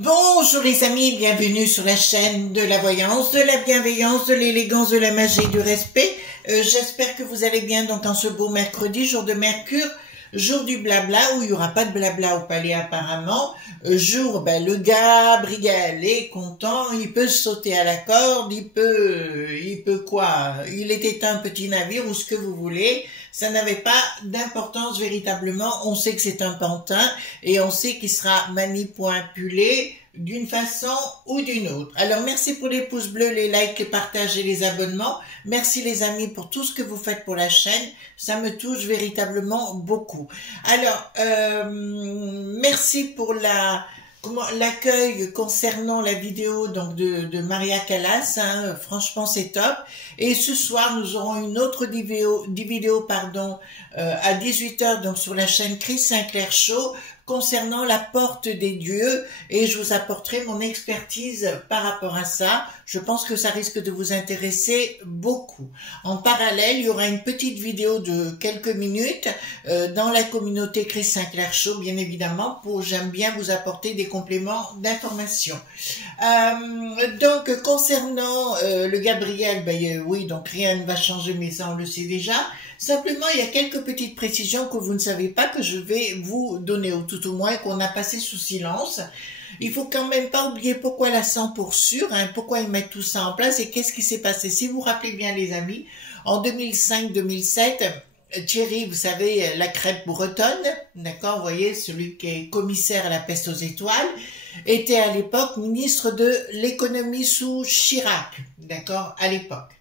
Bonjour les amis, bienvenue sur la chaîne de la voyance, de la bienveillance, de l'élégance, de la magie et du respect. J'espère que vous allez bien donc en ce beau mercredi, jour de Mercure, jour du blabla, où il n'y aura pas de blabla au palais apparemment. Jour, le Gabriel est content, il peut sauter à la corde, il peut quoi? Il était un petit navire ou ce que vous voulez. Ça n'avait pas d'importance véritablement. On sait que c'est un pantin et on sait qu'il sera manipulé d'une façon ou d'une autre. Alors merci pour les pouces bleus, les likes, les partages et les abonnements. Merci les amis pour tout ce que vous faites pour la chaîne. Ça me touche véritablement beaucoup. Alors merci pour l'accueil concernant la vidéo donc de Maria Callas, hein, franchement c'est top. Et ce soir nous aurons une autre vidéo à 18 h donc sur la chaîne Chris Sinclair Show concernant la porte des dieux, et je vous apporterai mon expertise par rapport à ça. Je pense que ça risque de vous intéresser beaucoup. En parallèle, il y aura une petite vidéo de quelques minutes dans la communauté Chris Sinclair Show, bien évidemment, j'aime bien vous apporter des compléments d'information. Donc, concernant le Gabriel, oui, donc rien ne va changer, mais ça on le sait déjà. Simplement, il y a quelques petites précisions que vous ne savez pas, que je vais vous donner, ou tout au moins qu'on a passé sous silence. Il faut quand même pas oublier pourquoi la 100 pour sûr, hein, pourquoi ils mettent tout ça en place et qu'est-ce qui s'est passé. Si vous vous rappelez bien les amis, en 2005-2007, Thierry, vous savez, la crêpe bretonne, d'accord, vous voyez, celui qui est commissaire à la peste aux étoiles, était à l'époque ministre de l'économie sous Chirac, d'accord, à l'époque.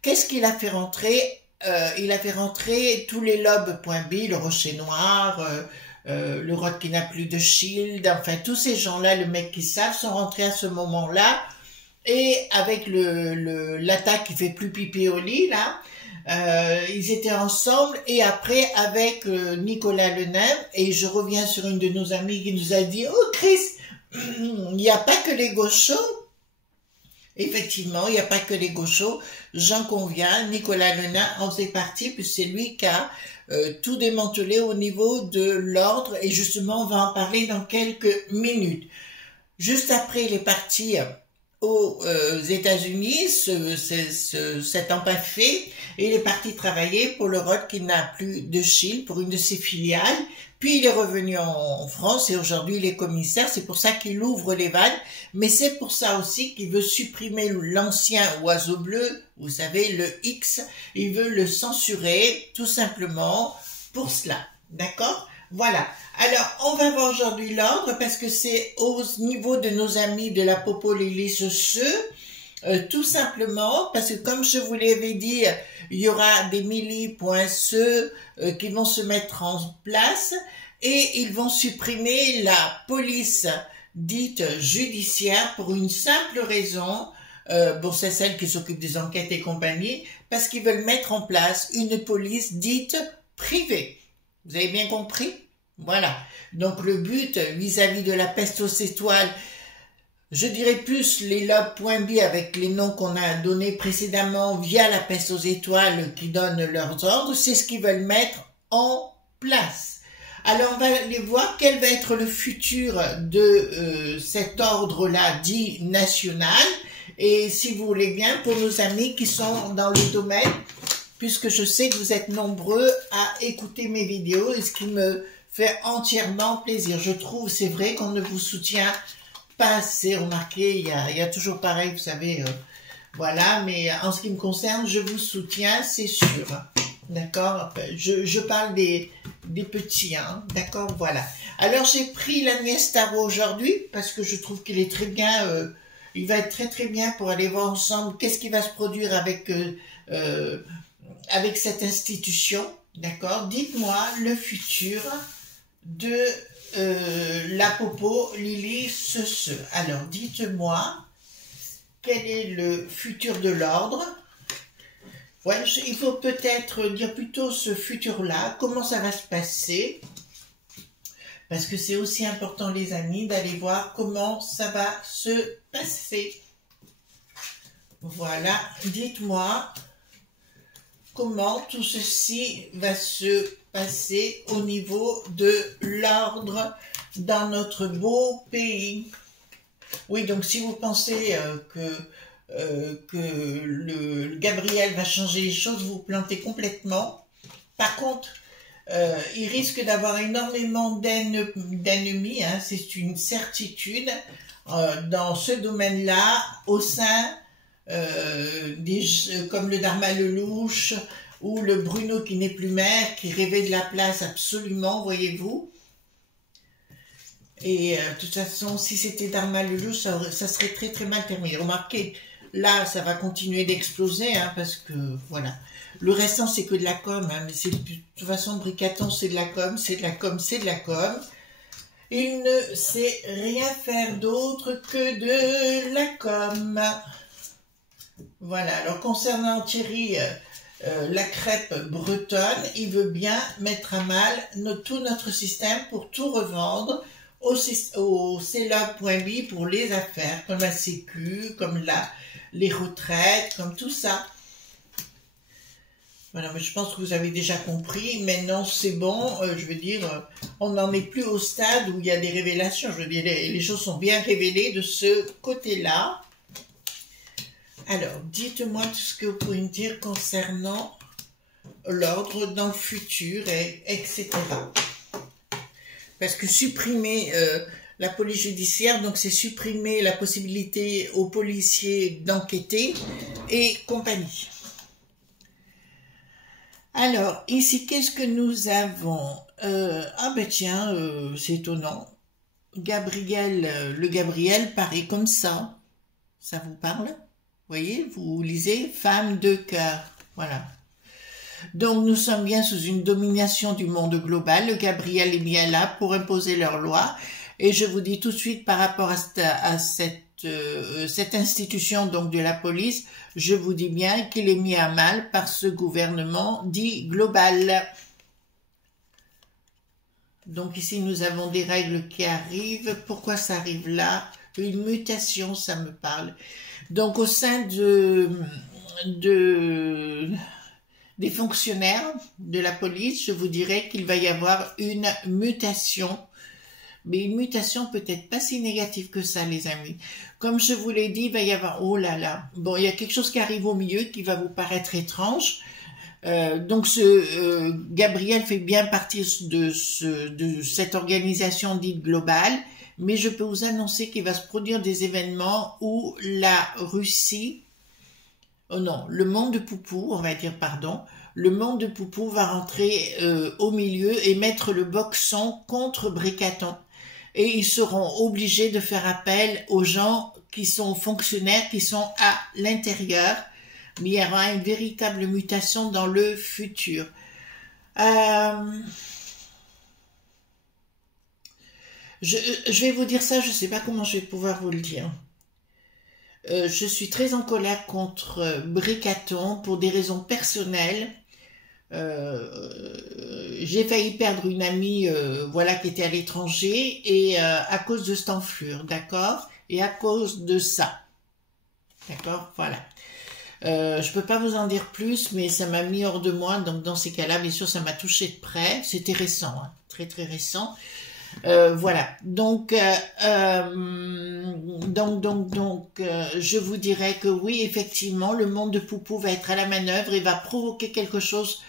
Qu'est-ce qu'il a fait rentrer? Il a fait rentrer tous les lobes.b, le Rocher Noir, le Rod qui n'a plus de shield, enfin tous ces gens-là, le mec qui savent, sont rentrés à ce moment-là, et avec l'attaque qui fait plus pipi au lit, là, ils étaient ensemble, et après avec Nicolas Lenain, et je reviens sur une de nos amies qui nous a dit « Oh Chris, il n'y a pas que les gauchos ». Effectivement, il n'y a pas que les gauchos, j'en conviens, Nicolas Lenain en faisait partie, puis c'est lui qui a tout démantelé au niveau de l'ordre, et justement, on va en parler dans quelques minutes. Juste après, il est parti aux États-Unis, cet empaffé, et il est parti travailler pour le Rod qui n'a plus de shield, pour une de ses filiales. Puis il est revenu en France et aujourd'hui il est commissaire, c'est pour ça qu'il ouvre les vannes, mais c'est pour ça aussi qu'il veut supprimer l'ancien oiseau bleu, vous savez, le X, il veut le censurer tout simplement pour cela, d'accord? Voilà, alors on va voir aujourd'hui l'ordre parce que c'est au niveau de nos amis de la Popo Lily tout simplement parce que comme je vous l'avais dit, il y aura des milli.ce qui vont se mettre en place et ils vont supprimer la police dite judiciaire pour une simple raison, bon c'est celle qui s'occupe des enquêtes et compagnie, parce qu'ils veulent mettre en place une police dite privée. Vous avez bien compris? Voilà. Donc le but vis-à-vis de la peste aux étoiles, je dirais plus les lobes.b avec les noms qu'on a donnés précédemment via la peste aux étoiles qui donnent leurs ordres, c'est ce qu'ils veulent mettre en place. Alors on va aller voir quel va être le futur de cet ordre-là dit national, et si vous voulez bien pour nos amis qui sont dans le domaine, puisque je sais que vous êtes nombreux à écouter mes vidéos, et ce qui me fait entièrement plaisir. Je trouve, c'est vrai qu'on ne vous soutient pas assez, remarquez, il y a toujours pareil, vous savez, voilà, mais en ce qui me concerne, je vous soutiens, c'est sûr, d'accord, je parle des petits, hein, d'accord, voilà. Alors, j'ai pris l'Agnès Tarot aujourd'hui, parce que je trouve qu'il est très bien il va être très très bien pour aller voir ensemble qu'est-ce qui va se produire avec cette institution, d'accord? Dites-moi le futur de la Popo Lily Ce. Alors, dites-moi quel est le futur de l'ordre. Ouais, il faut peut-être dire plutôt ce futur-là, comment ça va se passer. Parce que c'est aussi important, les amis, d'aller voir comment ça va se passer. Voilà, dites-moi comment tout ceci va se passer au niveau de l'ordre dans notre beau pays. Oui, donc si vous pensez que le Gabriel va changer les choses, vous vous plantez complètement. Par contre, il risque d'avoir énormément d'ennemis, hein, c'est une certitude, dans ce domaine-là, au sein comme le Dharma Lelouch ou le Bruno qui n'est plus maire, qui rêvait de la place absolument, voyez-vous. Et de toute façon, si c'était Dharma Lelouch, ça serait très très mal terminé. Remarquez, là, ça va continuer d'exploser, hein, parce que, voilà. Le restant, c'est que de la com, hein, mais de toute façon, Bricaton, c'est de la com, c'est de la com, c'est de la com. Il ne sait rien faire d'autre que de la com. Voilà, alors concernant Thierry, la crêpe bretonne, il veut bien mettre à mal tout notre système pour tout revendre au clog.bi pour les affaires, comme la sécu, comme les retraites, comme tout ça. Voilà, mais je pense que vous avez déjà compris. Maintenant, c'est bon, je veux dire, on n'en est plus au stade où il y a des révélations. Je veux dire, les choses sont bien révélées de ce côté-là. Alors, dites-moi tout ce que vous pouvez me dire concernant l'ordre dans le futur, etc. Parce que supprimer la police judiciaire, donc c'est supprimer la possibilité aux policiers d'enquêter et compagnie. Alors, ici, qu'est-ce que nous avons? Ah ben tiens, c'est étonnant. Gabriel, le Gabriel paraît comme ça. Ça vous parle? Vous voyez, vous lisez femme de cœur. Voilà. Donc, nous sommes bien sous une domination du monde global. Le Gabriel est bien là pour imposer leurs lois. Et je vous dis tout de suite par rapport à cette institution donc de la police, je vous dis bien qu'il est mis à mal par ce gouvernement dit global. Donc ici, nous avons des règles qui arrivent. Pourquoi ça arrive là? Une mutation, ça me parle. Donc au sein des fonctionnaires de la police, je vous dirais qu'il va y avoir une mutation. Mais une mutation peut-être pas si négative que ça, les amis. Comme je vous l'ai dit, il va y avoir... Oh là là. Bon, il y a quelque chose qui arrive au milieu qui va vous paraître étrange. Donc, Gabriel fait bien partie de cette organisation dite globale. Mais je peux vous annoncer qu'il va se produire des événements où la Russie... Oh non, le monde de Poupou, on va dire, pardon. Le monde de Poupou va rentrer au milieu et mettre le boxon contre Bricaton. Et ils seront obligés de faire appel aux gens qui sont fonctionnaires, qui sont à l'intérieur. Mais il y aura une véritable mutation dans le futur. Je vais vous dire ça, je ne sais pas comment je vais pouvoir vous le dire. Je suis très en colère contre Bricaton pour des raisons personnelles. J'ai failli perdre une amie voilà, qui était à l'étranger et à cause de cette enflure, d'accord? Et à cause de ça. D'accord? Voilà. Je peux pas vous en dire plus, mais ça m'a mis hors de moi. Donc dans ces cas-là, bien sûr, ça m'a touché de près. C'était récent, hein, très très récent. Voilà. Donc, je vous dirais que oui, effectivement, le monde de Poupou va être à la manœuvre et va provoquer quelque chose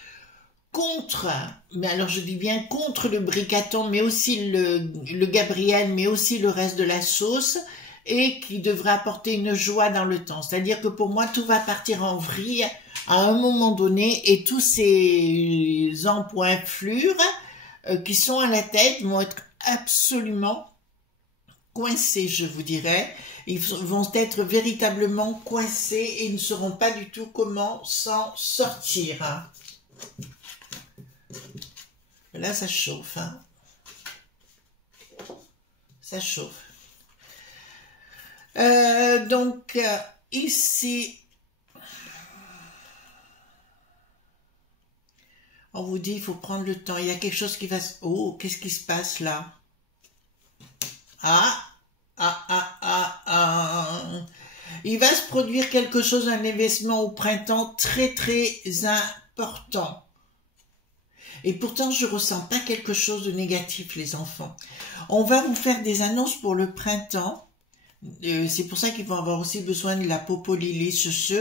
contre, mais alors je dis bien contre le Bricaton, mais aussi le Gabriel, mais aussi le reste de la sauce, et qui devrait apporter une joie dans le temps. C'est-à-dire que pour moi, tout va partir en vrille à un moment donné, et tous ces empoinflures qui sont à la tête vont être absolument coincés, je vous dirais. Ils vont être véritablement coincés et ils ne sauront pas du tout comment s'en sortir. Hein. Là, ça chauffe. Hein. Ça chauffe. Donc, ici, on vous dit, il faut prendre le temps. Il y a quelque chose qui va se... Oh, qu'est-ce qui se passe là? Il va se produire quelque chose, un événement au printemps très très important. Et pourtant, je ne ressens pas quelque chose de négatif, les enfants. On va vous faire des annonces pour le printemps. C'est pour ça qu'ils vont avoir aussi besoin de la popolilis,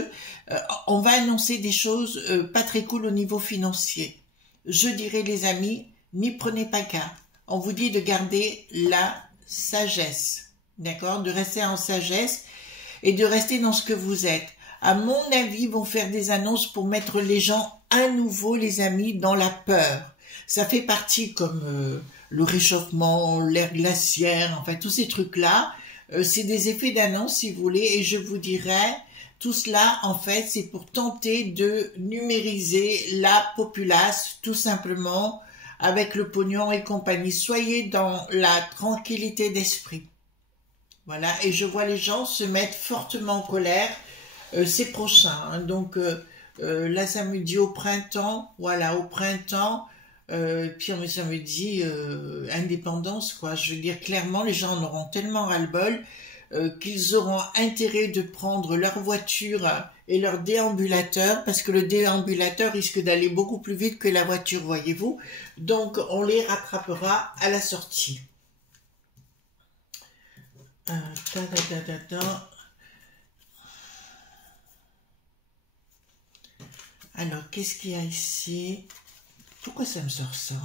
on va annoncer des choses pas très cool au niveau financier. Je dirais, les amis, n'y prenez pas cas. On vous dit de garder la sagesse, d'accord, de rester en sagesse et de rester dans ce que vous êtes. À mon avis, ils vont faire des annonces pour mettre les gens à nouveau, les amis, dans la peur. Ça fait partie comme le réchauffement, l'ère glaciaire, enfin tous ces trucs-là. C'est des effets d'annonce, si vous voulez, et je vous dirais, tout cela, en fait, c'est pour tenter de numériser la populace, tout simplement, avec le pognon et compagnie. Soyez dans la tranquillité d'esprit. Voilà, et je vois les gens se mettre fortement en colère ces prochains. Hein. Donc, là, ça me dit au printemps, voilà, au printemps, puis ça me dit indépendance, quoi. Je veux dire, clairement, les gens en auront tellement ras-le-bol qu'ils auront intérêt de prendre leur voiture et leur déambulateur, parce que le déambulateur risque d'aller beaucoup plus vite que la voiture, voyez-vous. Donc, on les rattrapera à la sortie. Alors, qu'est-ce qu'il y a ici? Pourquoi ça me sort ça?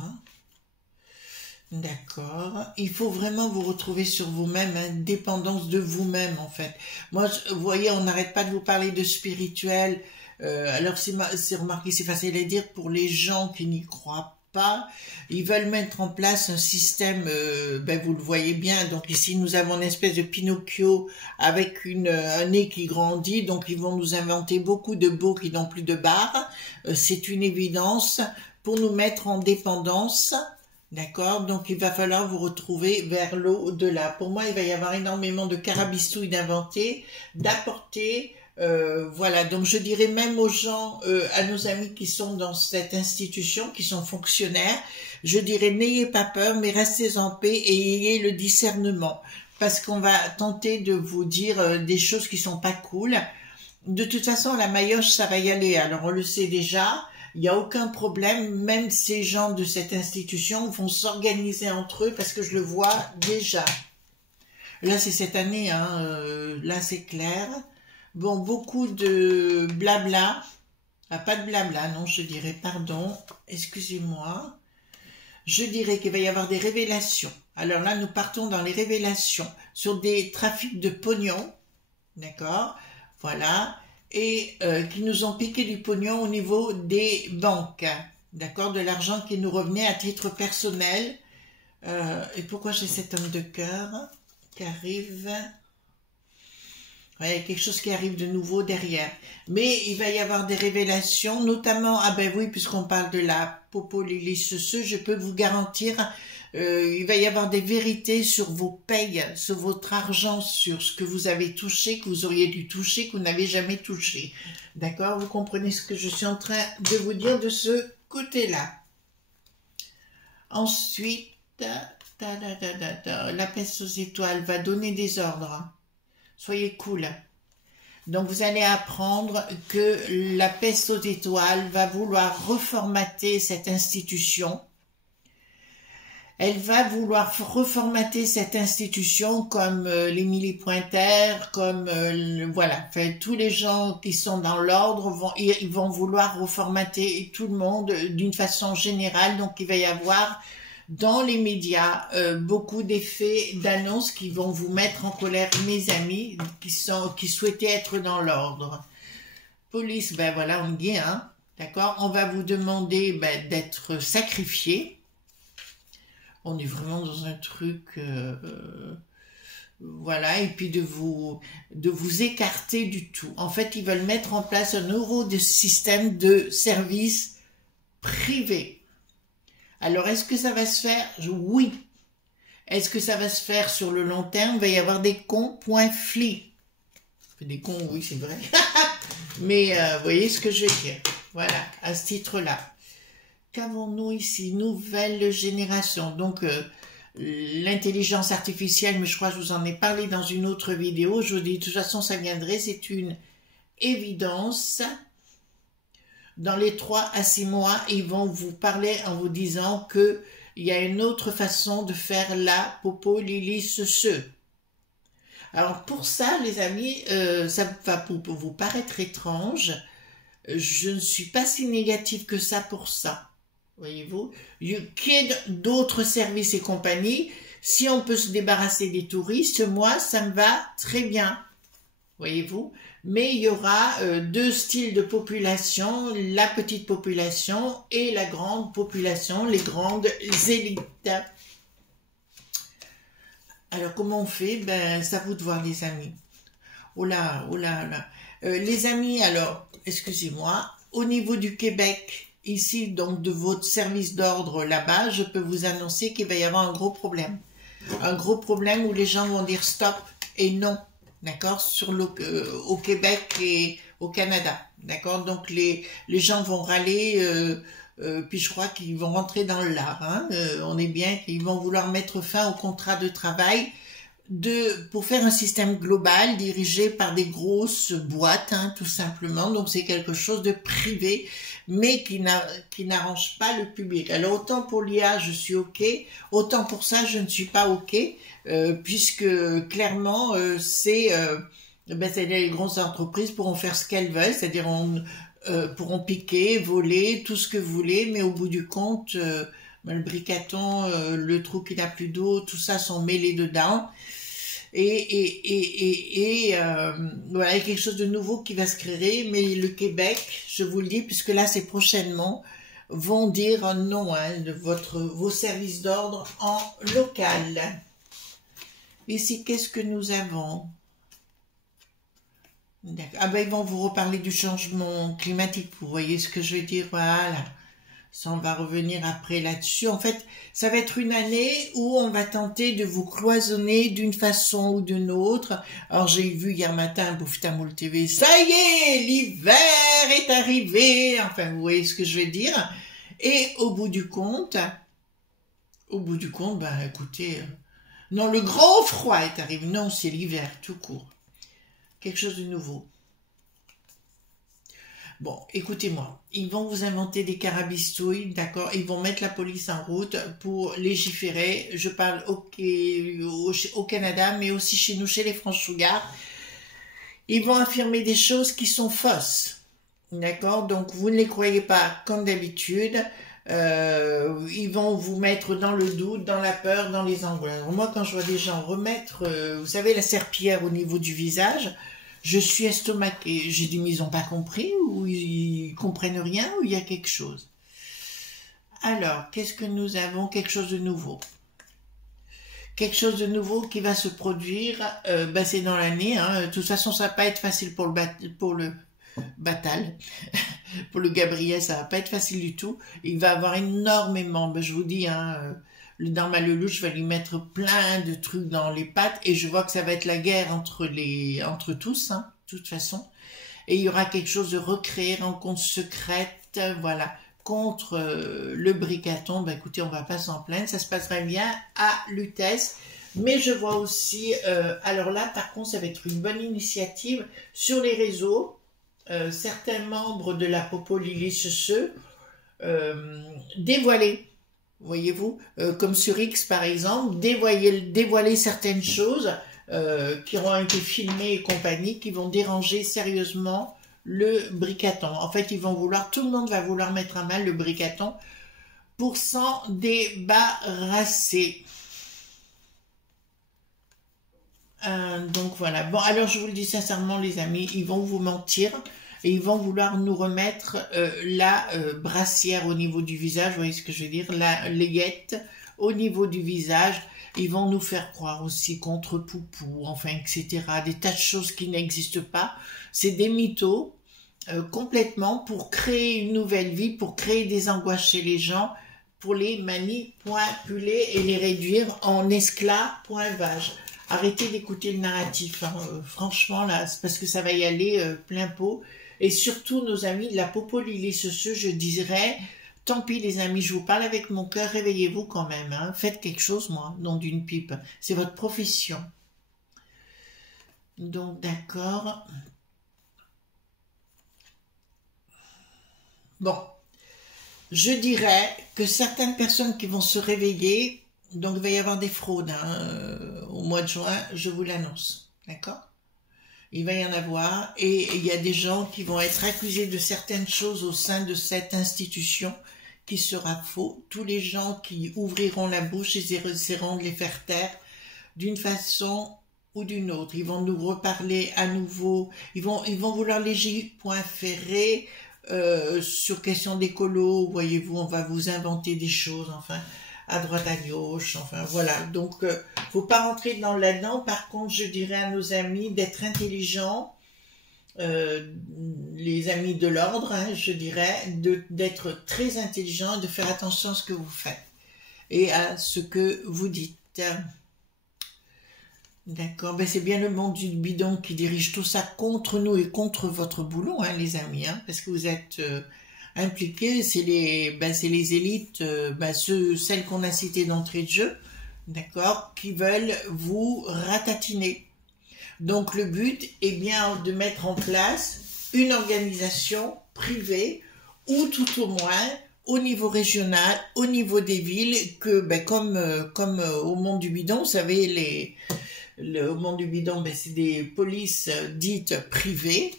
D'accord. Il faut vraiment vous retrouver sur vous-même, hein, dépendance de vous-même, en fait. Moi, vous voyez, on n'arrête pas de vous parler de spirituel. Alors, c'est remarqué, c'est facile à dire pour les gens qui n'y croient pas. Ils veulent mettre en place un système, ben vous le voyez bien. Donc ici, nous avons une espèce de Pinocchio avec un nez qui grandit. Donc, ils vont nous inventer beaucoup de beaux qui n'ont plus de barres. C'est une évidence pour nous mettre en dépendance. D'accord, donc il va falloir vous retrouver vers l'au-delà. Pour moi, il va y avoir énormément de carabistouilles d'inventer, d'apporter. Voilà, donc je dirais même aux gens, à nos amis qui sont dans cette institution, qui sont fonctionnaires, je dirais n'ayez pas peur, mais restez en paix et ayez le discernement. Parce qu'on va tenter de vous dire des choses qui sont pas cool. De toute façon, la maillotche, ça va y aller. Alors on le sait déjà. Il n'y a aucun problème, même ces gens de cette institution vont s'organiser entre eux parce que je le vois déjà. Là, c'est cette année, hein, là c'est clair. Bon, beaucoup de blabla. Ah, pas de blabla, non, je dirais, pardon, excusez-moi. Je dirais qu'il va y avoir des révélations. Alors là, nous partons dans les révélations sur des trafics de pognon, d'accord, voilà. Et qui nous ont piqué du pognon au niveau des banques, d'accord, de l'argent qui nous revenait à titre personnel. Et pourquoi j'ai cet homme de cœur qui arrive? Ouais, quelque chose qui arrive de nouveau derrière. Mais il va y avoir des révélations, notamment, ah ben oui, puisqu'on parle de la popolilis, je peux vous garantir, il va y avoir des vérités sur vos payes, sur votre argent, sur ce que vous avez touché, que vous auriez dû toucher, que vous n'avez jamais touché. D'accord? Vous comprenez ce que je suis en train de vous dire de ce côté-là. Ensuite, la peste aux étoiles va donner des ordres. Soyez cool. Donc, vous allez apprendre que la peste aux étoiles va vouloir reformater cette institution. Elle va vouloir reformater cette institution comme l'Émilie Pointer, comme voilà, enfin, tous les gens qui sont dans l'ordre ils vont vouloir reformater tout le monde d'une façon générale. Donc, il va y avoir dans les médias beaucoup d'effets d'annonces qui vont vous mettre en colère, mes amis, qui souhaitaient être dans l'ordre. Police, ben voilà, on y est, hein, d'accord. On va vous demander d'être sacrifié. On est vraiment dans un truc voilà, et puis de vous écarter du tout. En fait, ils veulent mettre en place un nouveau système de service privé. Alors, est-ce que ça va se faire? Oui. Est-ce que ça va se faire sur le long terme? Il va y avoir des cons.fli. Des cons, oui, c'est vrai. Mais vous voyez ce que je veux dire. Voilà, à ce titre-là. Qu'avons-nous ici? Nouvelle génération. Donc, l'intelligence artificielle, mais je crois que je vous en ai parlé dans une autre vidéo. Je vous dis, de toute façon, ça viendrait. C'est une évidence. Dans les 3 à 6 mois, ils vont vous parler en vous disant que il y a une autre façon de faire la popo lili ce. Alors pour ça, les amis, ça va pour vous paraître étrange. Je ne suis pas si négative que ça pour ça. Voyez-vous, qu'il y ait d'autres services et compagnie, si on peut se débarrasser des touristes, moi, ça me va très bien. Voyez-vous, mais il y aura 2 styles de population, la petite population et la grande population, les grandes élites. Alors, comment on fait? Ben, c'est à vous de voir, les amis. Oh là, oh là, là. Les amis, alors, excusez-moi, au niveau du Québec, ici, donc, de votre service d'ordre là-bas, je peux vous annoncer qu'il va y avoir un gros problème. Un gros problème où les gens vont dire stop et non, d'accord, au Québec et au Canada, d'accord. Donc, les gens vont râler, puis je crois qu'ils vont rentrer dans le lard, hein. On est bien qu'ils vont vouloir mettre fin au contrat de travail pour faire un système global dirigé par des grosses boîtes, hein, tout simplement. Donc c'est quelque chose de privé, mais qui n'arrange pas le public. Alors autant pour l'IA, je suis OK, autant pour ça, je ne suis pas OK, puisque clairement, c'est les grosses entreprises pourront faire ce qu'elles veulent, c'est-à-dire pourront piquer, voler, tout ce que vous voulez, mais au bout du compte, le bricaton, le trou qui n'a plus d'eau, tout ça sont mêlés dedans. Et voilà, il y a quelque chose de nouveau qui va se créer, mais le Québec, je vous le dis, puisque là c'est prochainement, vont dire non, hein, vos services d'ordre en local. Ici, qu'est-ce que nous avons? Ah ben ils vont vous reparler du changement climatique, vous voyez ce que je veux dire, voilà. Ça, on va revenir après là-dessus. En fait, ça va être une année où on va tenter de vous cloisonner d'une façon ou d'une autre. Alors, j'ai vu hier matin, Bouftamoul TV, ça y est, l'hiver est arrivé. Enfin, vous voyez ce que je veux dire. Et au bout du compte, ben, écoutez, non, le grand froid est arrivé. Non, c'est l'hiver, tout court. Quelque chose de nouveau. Bon, écoutez-moi, ils vont vous inventer des carabistouilles, d'accord? Ils vont mettre la police en route pour légiférer. Je parle au Canada, mais aussi chez nous, chez les franchougards. Ils vont affirmer des choses qui sont fausses, d'accord? Donc, vous ne les croyez pas comme d'habitude. Ils vont vous mettre dans le doute, dans la peur, dans les angoisses. Alors, moi, quand je vois des gens remettre, vous savez, la serpillière au niveau du visage, je suis estomaquée. J'ai dit, mais ils n'ont pas compris, ou ils comprennent rien, ou il y a quelque chose. Alors, qu'est-ce que nous avons? Quelque chose de nouveau. Quelque chose de nouveau qui va se produire, c'est dans l'année. Hein. De toute façon, ça va pas être facile pour le Batal. Pour le Gabriel, ça va pas être facile du tout. Il va avoir énormément, je vous dis, hein, dans ma lelouch, je vais lui mettre plein de trucs dans les pattes et je vois que ça va être la guerre entre tous, hein, de toute façon. Et il y aura quelque chose de recréer, rencontre secrète, voilà, contre le bricaton. Écoutez, on va pas s'en plaindre, ça se passerait bien à Lutèce. Mais je vois aussi, alors là, par contre, ça va être une bonne initiative sur les réseaux. Certains membres de la Popo Lili dévoiler, voyez-vous, comme sur X par exemple, dévoiler certaines choses qui auront été filmées et compagnie, qui vont déranger sérieusement le bricaton. En fait, tout le monde va vouloir mettre à mal le bricaton pour s'en débarrasser. Donc voilà, bon alors je vous le dis sincèrement les amis, ils vont vous mentir et ils vont vouloir nous remettre la brassière au niveau du visage, vous voyez ce que je veux dire, la l'aiguette au niveau du visage. Ils vont nous faire croire aussi contre poupou, enfin, etc. Des tas de choses qui n'existent pas. C'est des mythos complètement pour créer une nouvelle vie, pour créer des angoisses chez les gens, pour les manipuler et les réduire en esclavages. Arrêtez d'écouter le narratif, hein. Franchement, là, c'est parce que ça va y aller plein pot. Et surtout, nos amis de la popoliliceux, je dirais... Tant pis les amis, je vous parle avec mon cœur, réveillez-vous quand même, hein. Faites quelque chose, moi, nom d'une pipe. C'est votre profession. Donc, d'accord. Bon, je dirais que certaines personnes qui vont se réveiller, donc il va y avoir des fraudes hein, au mois de juin, je vous l'annonce, d'accord? Il va y en avoir, et il y a des gens qui vont être accusés de certaines choses au sein de cette institution qui sera faux. Tous les gens qui ouvriront la bouche, ils essaieront de les faire taire d'une façon ou d'une autre. Ils vont nous reparler à nouveau, ils vont vouloir légipoinferrer sur question d'écolo, voyez-vous, on va vous inventer des choses, enfin, à droite à gauche, enfin voilà. Donc, faut pas rentrer là-dedans. Par contre, je dirais à nos amis d'être intelligents, les amis de l'ordre, hein, je dirais, d'être très intelligents, de faire attention à ce que vous faites et à ce que vous dites. D'accord, ben c'est bien le monde du bidon qui dirige tout ça contre nous et contre votre boulot, hein, les amis, hein, parce que vous êtes impliqués, c'est les élites, celles qu'on a citées d'entrée de jeu, d'accord, qui veulent vous ratatiner. Donc le but est bien de mettre en place une organisation privée ou tout au moins au niveau régional, au niveau des villes, que comme au monde du bidon, vous savez, au monde du bidon, c'est des polices dites privées.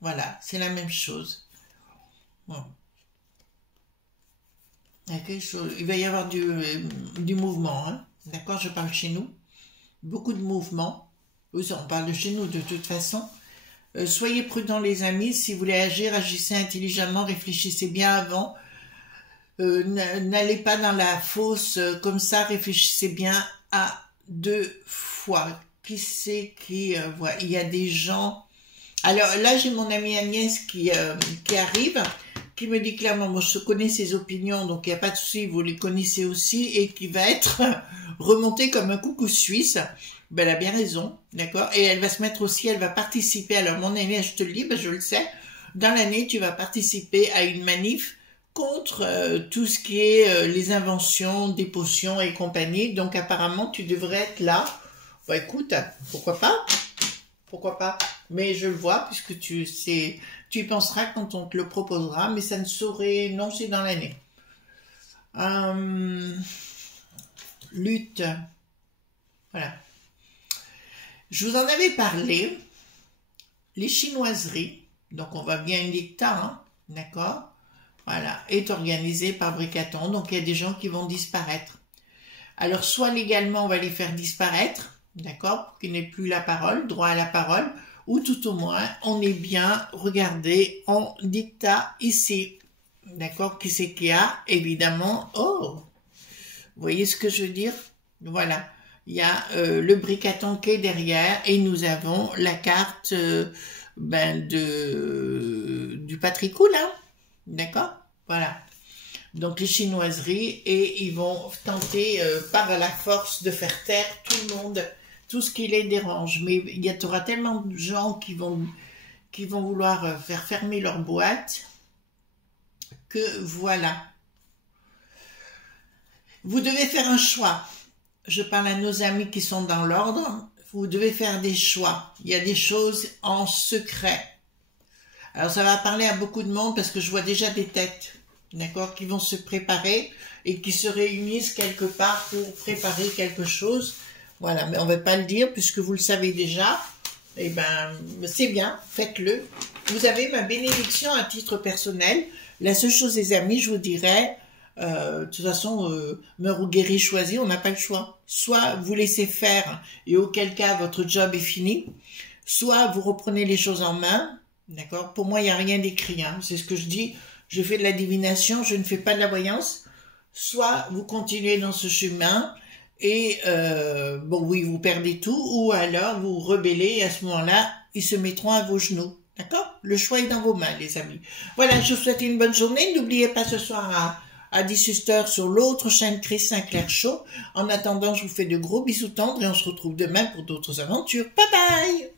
Voilà, c'est la même chose. Bon. Il y a quelque chose, il va y avoir du mouvement, hein. D'accord, je parle chez nous. Beaucoup de mouvements. On parle de chez nous de toute façon. Soyez prudents les amis, si vous voulez agir, agissez intelligemment, réfléchissez bien avant. N'allez pas dans la fosse comme ça, réfléchissez bien à 2 fois. Qui c'est qui voit? Il y a des gens... Alors là, j'ai mon amie Agnès qui arrive, qui me dit clairement, moi je connais ses opinions, donc il n'y a pas de souci, vous les connaissez aussi, et qui va être remontée comme un coucou suisse. Ben, elle a bien raison, d'accord? Et elle va se mettre aussi, elle va participer. Alors, mon ami, je te le dis, je le sais, dans l'année, tu vas participer à une manif contre tout ce qui est les inventions, des potions et compagnie. Donc, apparemment, tu devrais être là. Bon, écoute, pourquoi pas? Pourquoi pas? Mais je le vois, puisque tu y penseras quand on te le proposera, mais ça ne saurait... Non, c'est dans l'année. Lutte. Voilà. Je vous en avais parlé, les chinoiseries, donc on va bien une dicta, hein, d'accord, voilà, est organisée par Bricaton, donc il y a des gens qui vont disparaître. Alors soit légalement on va les faire disparaître, d'accord, pour qu'ils n'aient plus la parole, droit à la parole, ou tout au moins on est bien regardé en dicta ici, d'accord, qui c'est qu'il y a, évidemment, oh, vous voyez ce que je veux dire, voilà. Il y a le Bricaton qui est derrière et nous avons la carte du Patricou là, d'accord? Voilà. Donc les chinoiseries et ils vont tenter par la force de faire taire tout le monde, tout ce qui les dérange. Mais il y aura tellement de gens qui vont vouloir faire fermer leur boîte que voilà. Vous devez faire un choix. Je parle à nos amis qui sont dans l'ordre, vous devez faire des choix. Il y a des choses en secret. Alors ça va parler à beaucoup de monde parce que je vois déjà des têtes, d'accord, qui vont se préparer et qui se réunissent quelque part pour préparer quelque chose. Voilà, mais on ne va pas le dire puisque vous le savez déjà. Eh ben, c'est bien, faites-le. Vous avez ma bénédiction à titre personnel. La seule chose, les amis, je vous dirais... de toute façon, meurt ou guéri, choisi, on n'a pas le choix. Soit vous laissez faire, et auquel cas votre job est fini, soit vous reprenez les choses en main, d'accord? Pour moi, il n'y a rien d'écrit, hein. C'est ce que je dis, je fais de la divination, je ne fais pas de la voyance. soit vous continuez dans ce chemin et bon oui, vous perdez tout, ou alors vous rebellez et à ce moment-là, ils se mettront à vos genoux. D'accord? Le choix est dans vos mains, les amis. Voilà, je vous souhaite une bonne journée. N'oubliez pas ce soir à 18h sur l'autre chaîne Chris Sinclair Show. En attendant, je vous fais de gros bisous tendres et on se retrouve demain pour d'autres aventures. Bye bye!